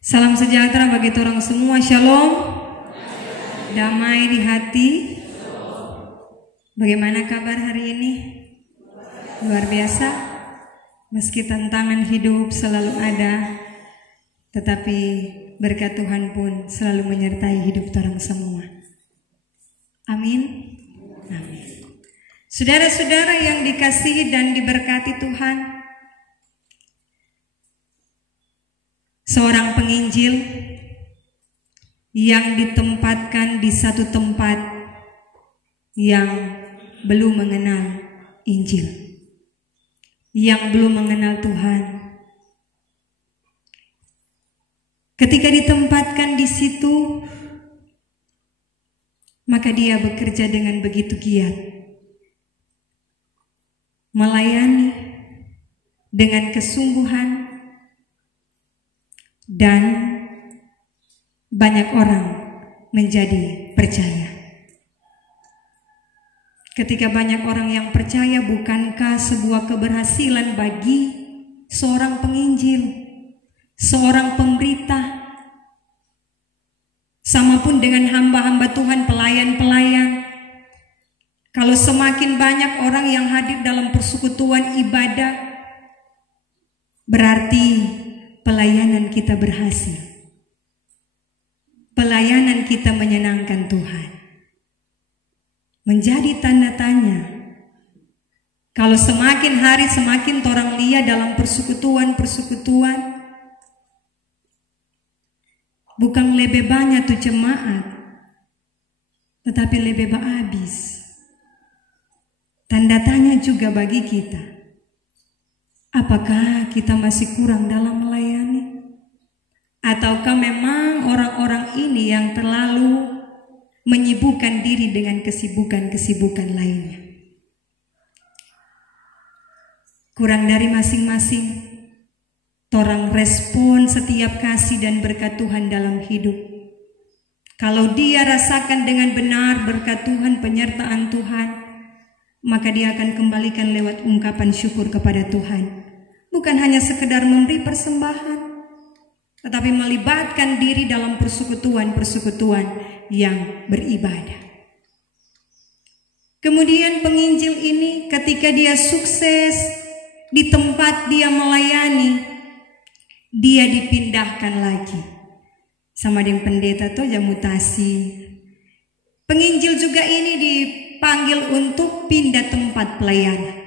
Salam sejahtera bagi orang semua. Shalom. Damai di hati. Bagaimana kabar hari ini? Luar biasa. Meski tantangan hidup selalu ada, tetapi berkat Tuhan pun selalu menyertai hidup orang semua. Amin. Amin. Saudara-saudara yang dikasihi dan diberkati Tuhan, seorang penginjil yang ditempatkan di satu tempat yang belum mengenal Injil, yang belum mengenal Tuhan. Ketika ditempatkan di situ, maka dia bekerja dengan begitu giat, melayani dengan kesungguhan, dan banyak orang menjadi percaya. Ketika banyak orang yang percaya, bukankah sebuah keberhasilan bagi seorang penginjil, seorang pemberita? Sama pun dengan hamba-hamba Tuhan, pelayan-pelayan. Kalau semakin banyak orang yang hadir dalam persekutuan ibadah, berarti pelayanan kita berhasil. Pelayanan kita menyenangkan Tuhan. Menjadi tanda tanya. Kalau semakin hari semakin orang lihat dalam persekutuan, bukan lebih banyak tuh jemaat, tetapi lebih habis. Tanda tanya juga bagi kita. Apakah kita masih kurang dalam melayani? Ataukah memang orang-orang ini yang terlalu menyibukkan diri dengan kesibukan-kesibukan lainnya? Kurang dari masing-masing. Orang respon setiap kasih dan berkat Tuhan dalam hidup. Kalau dia rasakan dengan benar berkat Tuhan, penyertaan Tuhan, maka dia akan kembalikan lewat ungkapan syukur kepada Tuhan. Bukan hanya sekedar memberi persembahan, tetapi melibatkan diri dalam persekutuan-persekutuan yang beribadah. Kemudian penginjil ini ketika dia sukses di tempat dia melayani, dia dipindahkan lagi. Sama dengan pendeta tuh yang mutasi. Penginjil juga ini dipanggil untuk pindah tempat pelayanan.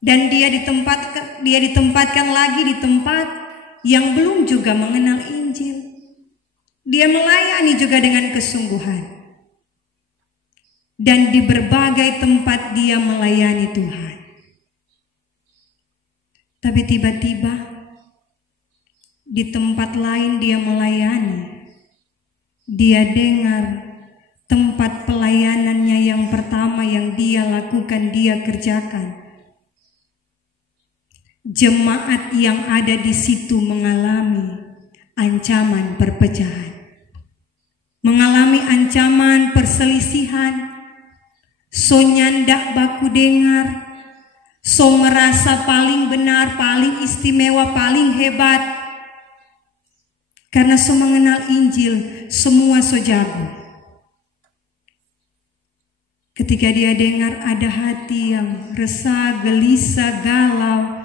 Dan dia ditempatkan lagi di tempat yang belum juga mengenal Injil. Dia melayani juga dengan kesungguhan. Dan di berbagai tempat dia melayani Tuhan. Tapi tiba-tiba di tempat lain dia melayani, dia dengar tempat pelayanannya yang pertama yang dia lakukan, dia kerjakan. Jemaat yang ada di situ mengalami ancaman perpecahan, mengalami ancaman perselisihan, so nyandak baku dengar, so merasa paling benar, paling istimewa, paling hebat, karena so mengenal Injil, semua so jago. Ketika dia dengar ada hati yang resah, gelisah, galau,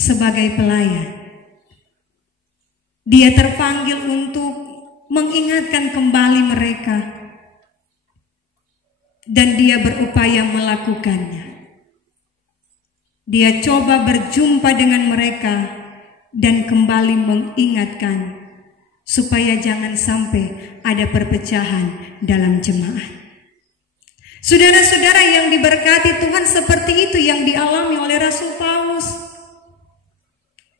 sebagai pelayan, dia terpanggil untuk mengingatkan kembali mereka, dan dia berupaya melakukannya. Dia coba berjumpa dengan mereka dan kembali mengingatkan supaya jangan sampai ada perpecahan dalam jemaat. Saudara-saudara yang diberkati Tuhan, seperti itu yang dialami oleh Rasul Paulus.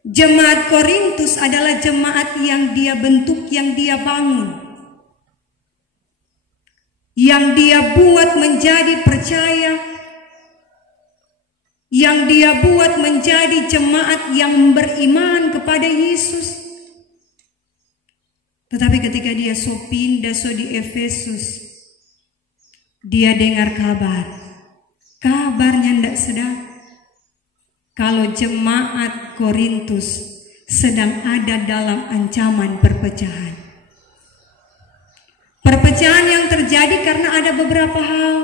Jemaat Korintus adalah jemaat yang dia bentuk, yang dia bangun, yang dia buat menjadi percaya, yang dia buat menjadi jemaat yang beriman kepada Yesus. Tetapi ketika dia so pindah di Efesus, dia dengar kabarnya tidak sedap. Kalau jemaat Korintus sedang ada dalam ancaman perpecahan. Perpecahan yang terjadi karena ada beberapa hal.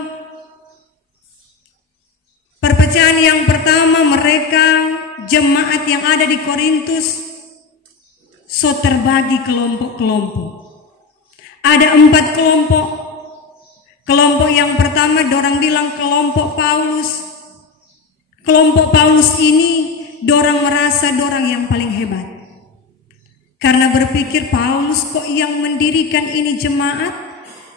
Perpecahan yang pertama, mereka jemaat yang ada di Korintus terbagi kelompok-kelompok. Ada 4 kelompok. Kelompok yang pertama dorang bilang kelompok Paulus. Kelompok Paulus ini dorang merasa dorang yang paling hebat. Karena berpikir Paulus kok yang mendirikan ini jemaat,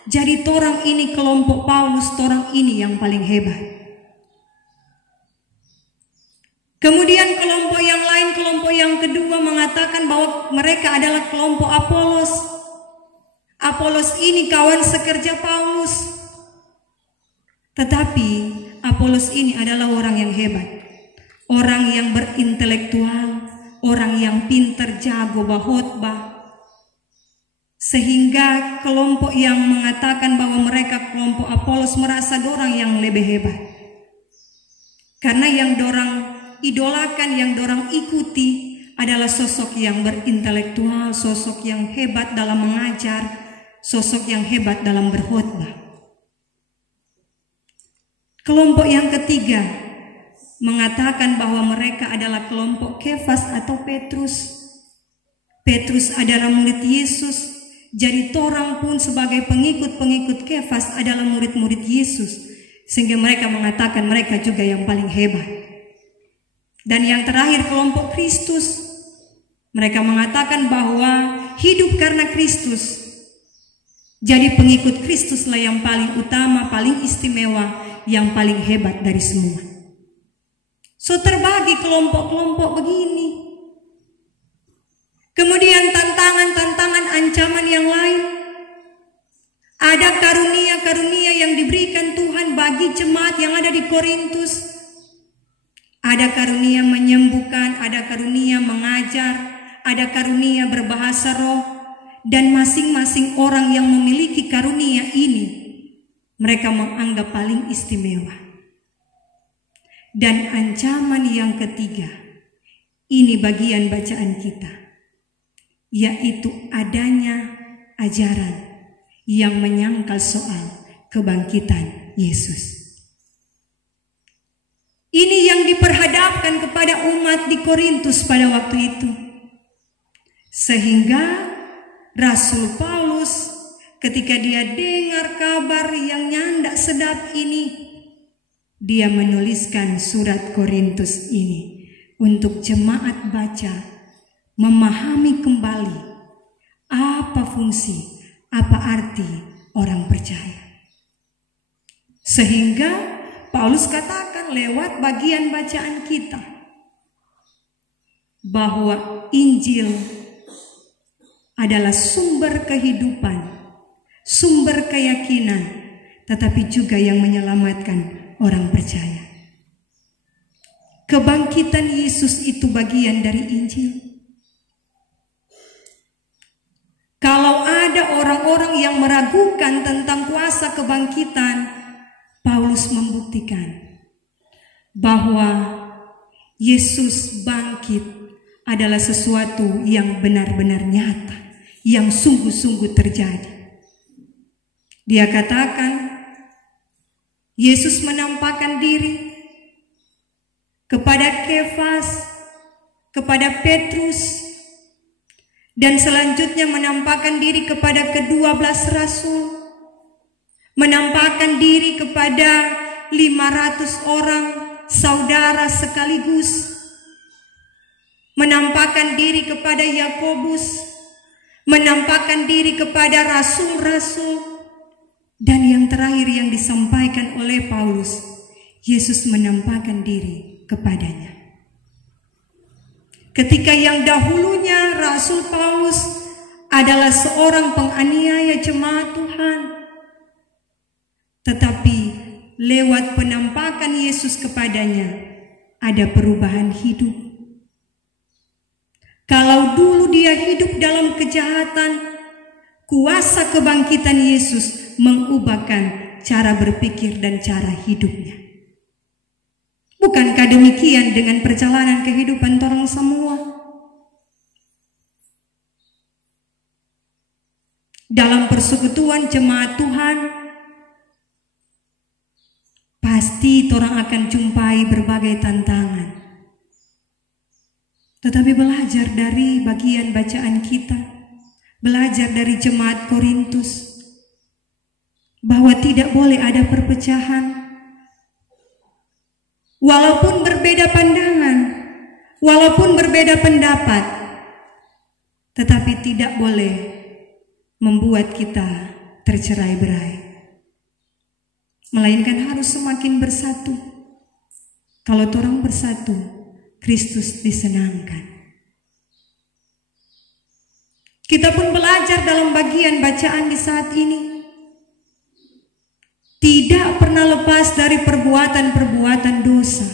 jadi torang ini kelompok Paulus, torang ini yang paling hebat. Kemudian kelompok yang lain, kelompok yang kedua mengatakan bahwa mereka adalah kelompok Apolos. Apolos ini kawan sekerja Paulus. Tetapi Apolos ini adalah orang yang hebat. Orang yang berintelektual, orang yang pintar, jago berkhotbah. Sehingga kelompok yang mengatakan bahwa mereka kelompok Apolos merasa dorang yang lebih hebat. Karena yang dorang idolakan, yang dorang ikuti adalah sosok yang berintelektual, sosok yang hebat dalam mengajar, sosok yang hebat dalam berkhotbah. Kelompok yang ketiga mengatakan bahwa mereka adalah kelompok Kefas atau Petrus. Petrus adalah murid Yesus, jadi torang pun sebagai pengikut-pengikut Kefas adalah murid-murid Yesus, sehingga mereka mengatakan mereka juga yang paling hebat. Dan yang terakhir kelompok Kristus, mereka mengatakan bahwa hidup karena Kristus. Jadi pengikut Kristuslah yang paling utama, paling istimewa, yang paling hebat dari semua. Terbagi kelompok-kelompok begini. Kemudian tantangan-tantangan ancaman yang lain. Ada karunia-karunia yang diberikan Tuhan bagi jemaat yang ada di Korintus. Ada karunia menyembuhkan, ada karunia mengajar, ada karunia berbahasa roh, dan masing-masing orang yang memiliki karunia ini mereka menganggap paling istimewa. Dan ancaman yang ketiga, ini bagian bacaan kita, yaitu adanya ajaran yang menyangkal soal kebangkitan Yesus. Ini yang diperhadapkan kepada umat di Korintus pada waktu itu. Sehingga Rasul Paulus ketika dia dengar kabar yang nyandak sedap ini, dia menuliskan surat Korintus ini untuk jemaat baca, memahami kembali apa fungsi, apa arti orang percaya. Sehingga Paulus katakan lewat bagian bacaan kita bahwa Injil adalah sumber kehidupan, sumber keyakinan, tetapi juga yang menyelamatkan orang percaya. Kebangkitan Yesus itu bagian dari Injil. Kalau ada orang-orang yang meragukan tentang kuasa kebangkitan, Paulus membuktikan bahwa Yesus bangkit adalah sesuatu yang benar-benar nyata, yang sungguh-sungguh terjadi. Dia katakan, Yesus menampakkan diri kepada Kefas, kepada Petrus, dan selanjutnya menampakkan diri kepada ke-12 rasul, menampakkan diri kepada 500 orang saudara sekaligus, menampakkan diri kepada Yakobus, menampakkan diri kepada rasul-rasul, dan yang terakhir yang disampaikan oleh Paulus, Yesus menampakkan diri kepadanya. Ketika yang dahulunya Rasul Paulus adalah seorang penganiaya jemaat Tuhan, tetapi lewat penampakan Yesus kepadanya ada perubahan hidup. Kalau dulu dia hidup dalam kejahatan, kuasa kebangkitan Yesus mengubahkan cara berpikir dan cara hidupnya. Bukankah demikian dengan perjalanan kehidupan orang semua? dalam persekutuan jemaat Tuhan, pasti orang akan jumpai berbagai tantangan. Tetapi belajar dari bagian bacaan kita, belajar dari jemaat Korintus, bahwa tidak boleh ada perpecahan. Walaupun berbeda pandangan, walaupun berbeda pendapat, tetapi tidak boleh membuat kita tercerai-berai. Melainkan harus semakin bersatu. Kalau orang bersatu, Kristus disenangkan. Kita pun belajar dalam bagian bacaan di saat ini, tidak pernah lepas dari perbuatan-perbuatan dosa.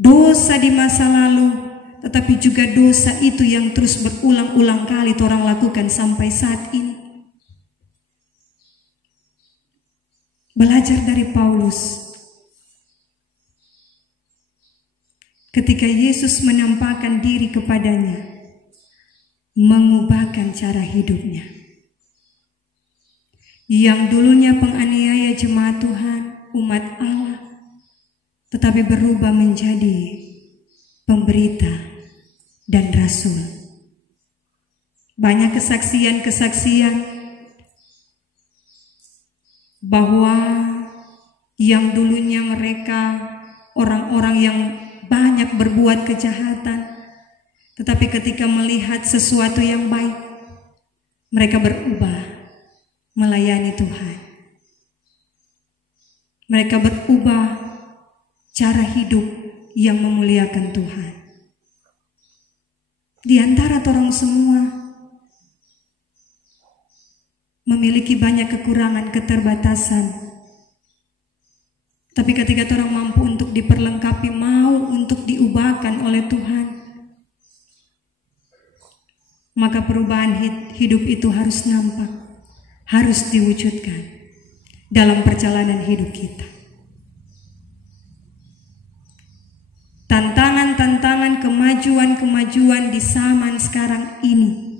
Dosa di masa lalu, tetapi juga dosa itu yang terus berulang-ulang kali orang lakukan sampai saat ini. Belajar dari Paulus. Ketika Yesus menampakkan diri kepadanya, mengubahkan cara hidupnya. Yang dulunya penganiaya jemaat Tuhan, umat Allah, tetapi berubah menjadi pemberita dan rasul. Banyak kesaksian-kesaksian bahwa yang dulunya mereka orang-orang yang banyak berbuat kejahatan, tetapi ketika melihat sesuatu yang baik, mereka berubah melayani Tuhan. Mereka berubah cara hidup yang memuliakan Tuhan. Di antara orang semua memiliki banyak kekurangan, keterbatasan. Tapi ketika orang mampu untuk diperlengkapi, mau untuk diubahkan oleh Tuhan, maka perubahan hidup itu harus nampak, harus diwujudkan dalam perjalanan hidup kita. Tantangan-tantangan, kemajuan-kemajuan di zaman sekarang ini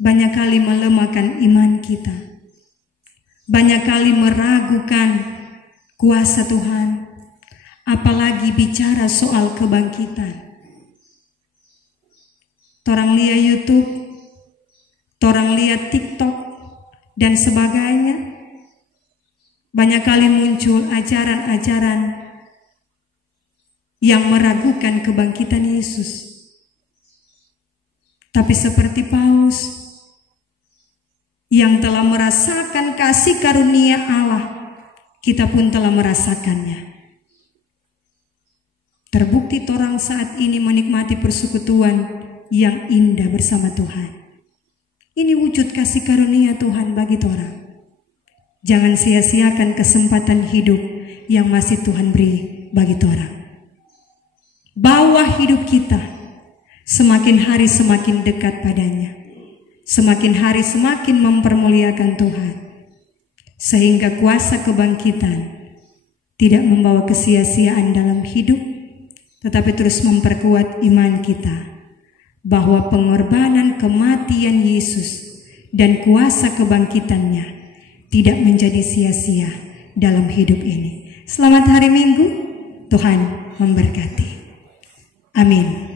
banyak kali melemahkan iman kita, banyak kali meragukan kuasa Tuhan, apalagi bicara soal kebangkitan. Orang lihat YouTube, orang lihat TikTok dan sebagainya, banyak kali muncul ajaran-ajaran yang meragukan kebangkitan Yesus. Tapi seperti Paulus yang telah merasakan kasih karunia Allah, kita pun telah merasakannya. Terbukti orang saat ini menikmati persekutuan yang indah bersama Tuhan. Ini wujud kasih karunia Tuhan bagi orang. Jangan sia-siakan kesempatan hidup yang masih Tuhan beri bagi orang. Bawa hidup kita semakin hari semakin dekat padanya, semakin hari semakin mempermuliakan Tuhan, sehingga kuasa kebangkitan tidak membawa kesia-siaan dalam hidup, tetapi terus memperkuat iman kita bahwa pengorbanan kematian Yesus dan kuasa kebangkitannya tidak menjadi sia-sia dalam hidup ini. Selamat hari Minggu, Tuhan memberkati. Amin.